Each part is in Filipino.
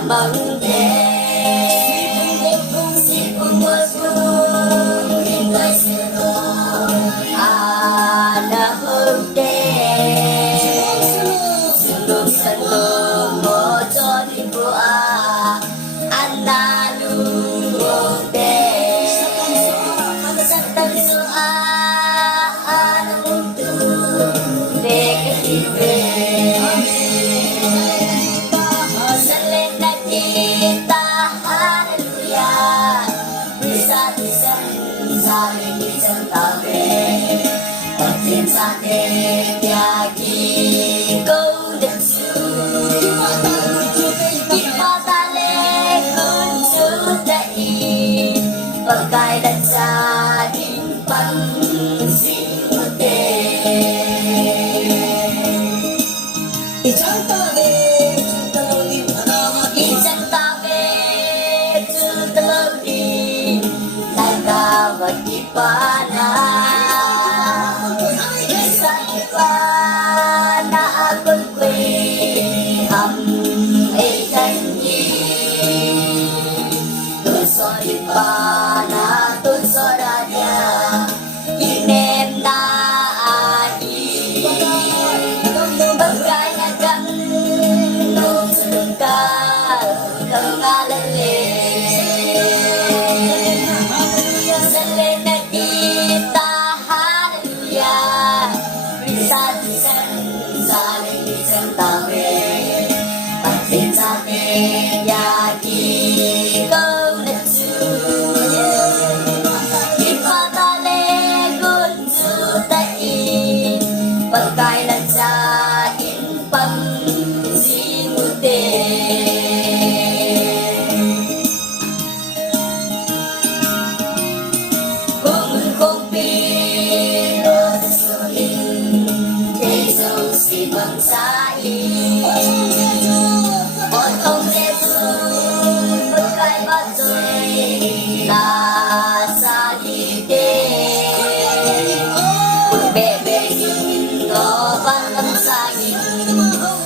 namang sipong wasong hingay siro anahog sulong-sulong mo joni bua analugog sa tanso anahog dekitiwe salin na kita hallelujah bisa-bisan saling isang tabi pagsin sa ating yagi go let's ipatalik kung sudain pagkailan sa ating pangsimutin isang tabi tudalawin nagawad ipana sa iba na ako'y kweham ay kanyi tulso iba na tulso radya inem na ahi bagkayagan nung sulungkal kang alalin salin na kita hallelujah bisa-bisan saling isang tabi pagsin sa ating yagi ikaw na ipatalik kung sudain pagkailan sa ating pangsimutin kung pino sa suling Jesus ibang sain otong Jesus pagkay batoy nasa gitin kung bebegin ko pantang sangin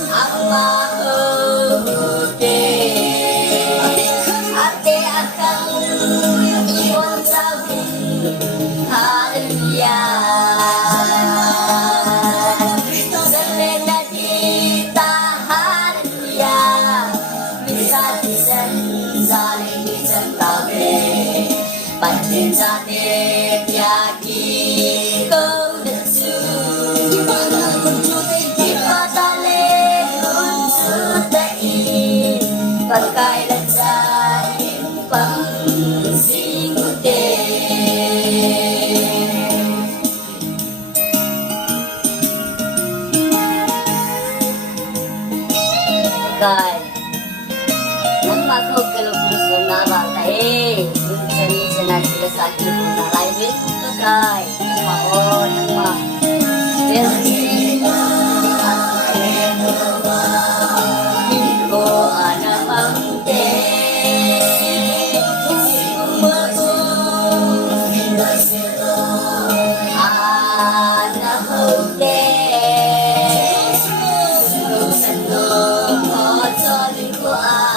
ang mahutin ate akang iwan sawin hallelujah salin na kita hallelujah bisa-bisan saling isang tabi pagsin sa ating yagi kung ipatalik kung sudain pagkailan sa ating pangsimutin God nang magkagkalog-lusong na batay minsan-minsan na sila sa akin kung naraywin ito kay maon ang ko anamang sipong bagong hingay siro anahog sulong-sulong mo joni bua